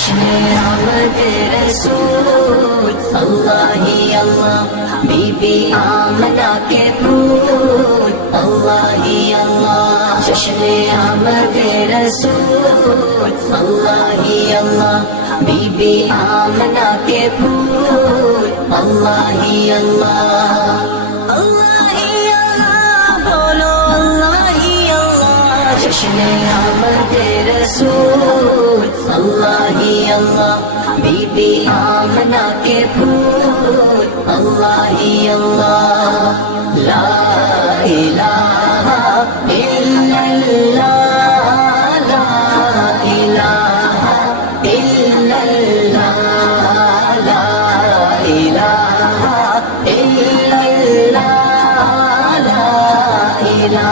جشن آمد رسول اللہ ہی اللہ بی بی آمنہ کے پھول اللہ ہی اللہ جشن آمد رسول اللہ ہی اللہ بی بی آمنہ کے پھول اللہ ہی اللہ اللہ ہی اللہ بولو اللہ ہی اللہ جشن آمد رسول اللہ ہی اللہ بی بی آمنہ کے پھول اللہ ہی اللہ لا الہ الا اللہ لا الہ الا اللہ لا الہ الا اللہ لا الہ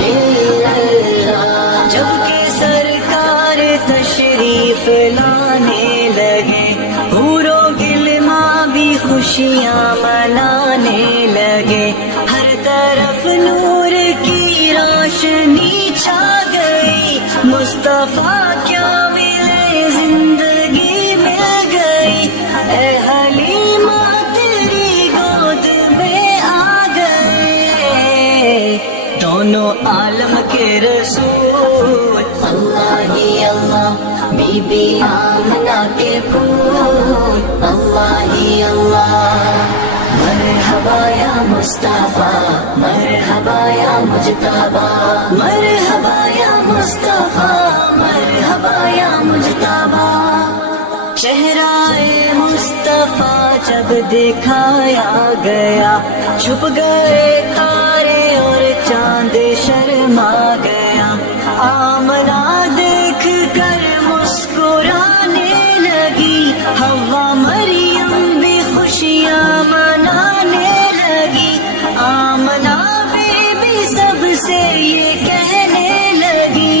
الا اللہ جب کہ سرکار تشریف لانے لگے حورو گلماں بھی خوشیاں منانے لگے ہر طرف نور کی روشنی چھا گئی مصطفیٰ کیا ملے زندگی مل گئی اے حلیمہ تیری گود میں آ گئے دونوں عالم کے رسول اللہ ہی اللہ بی بی آمنہ کے پھول اللہ ہی اللہ مرحبا یا مصطفیٰ مرحبا یا مجتبیٰ مرحبا یا مصطفیٰ مرحبا یا مجتبیٰ چہرہ مصطفیٰ جب دکھایا گیا چھپ گئے تارے اور چاند شرما گیا آمنہ دیکھ کر مسکرانے لگی حوا مریم بھی خوشیاں منانے لگی آمنہ بی بی سب سے یہ کہنے لگی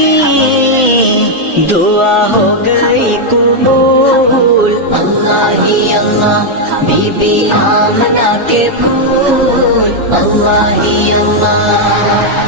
دعا ہو گئی قبول اللہ ہی اللہ بی بی آمنہ کے پھول اللہ ہی اللہ